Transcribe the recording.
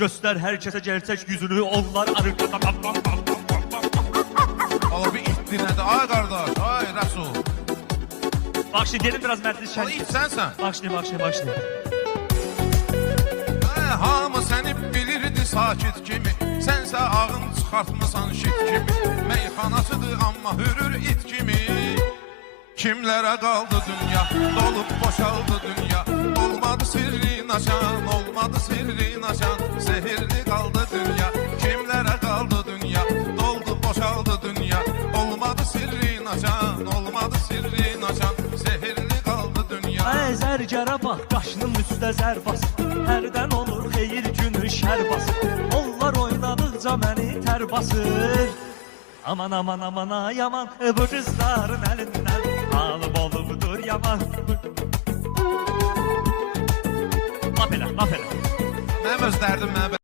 Göster herkese gerçek yüzünü, onlar arıqda. Ala bir itdinə də, ay qardaş, ay Rəsul. Bak şimdi gelin biraz məclis Ala şənlik. it sənsən. Bak şimdi. Hamı səni bilirdi sakit kimi, sənsə ağın çıxartmısan şit kimi. Meyxanasıdır amma hürür it kimi. Kimlərə qaldı dünya, dolub boşaldı dünya. Olmadı sirrin açan, olmadı sirrin açan. Zehirli qaldı dünya, kimlərə qaldı dünya. Doldu boşaldı dünya, olmadı sirrin açan, olmadı sirrin açan. Zehirli qaldı dünya. Ay zərgərə bax, qaşının üstə zər bas. Hərdən olur xeyir günü şər basır. Onlar oynadıqca məni tər basır. Aman aman aman ay aman, bu qızların əlindən alıb olubdur yaman. Lap elə. Mənim öz dərdim mənə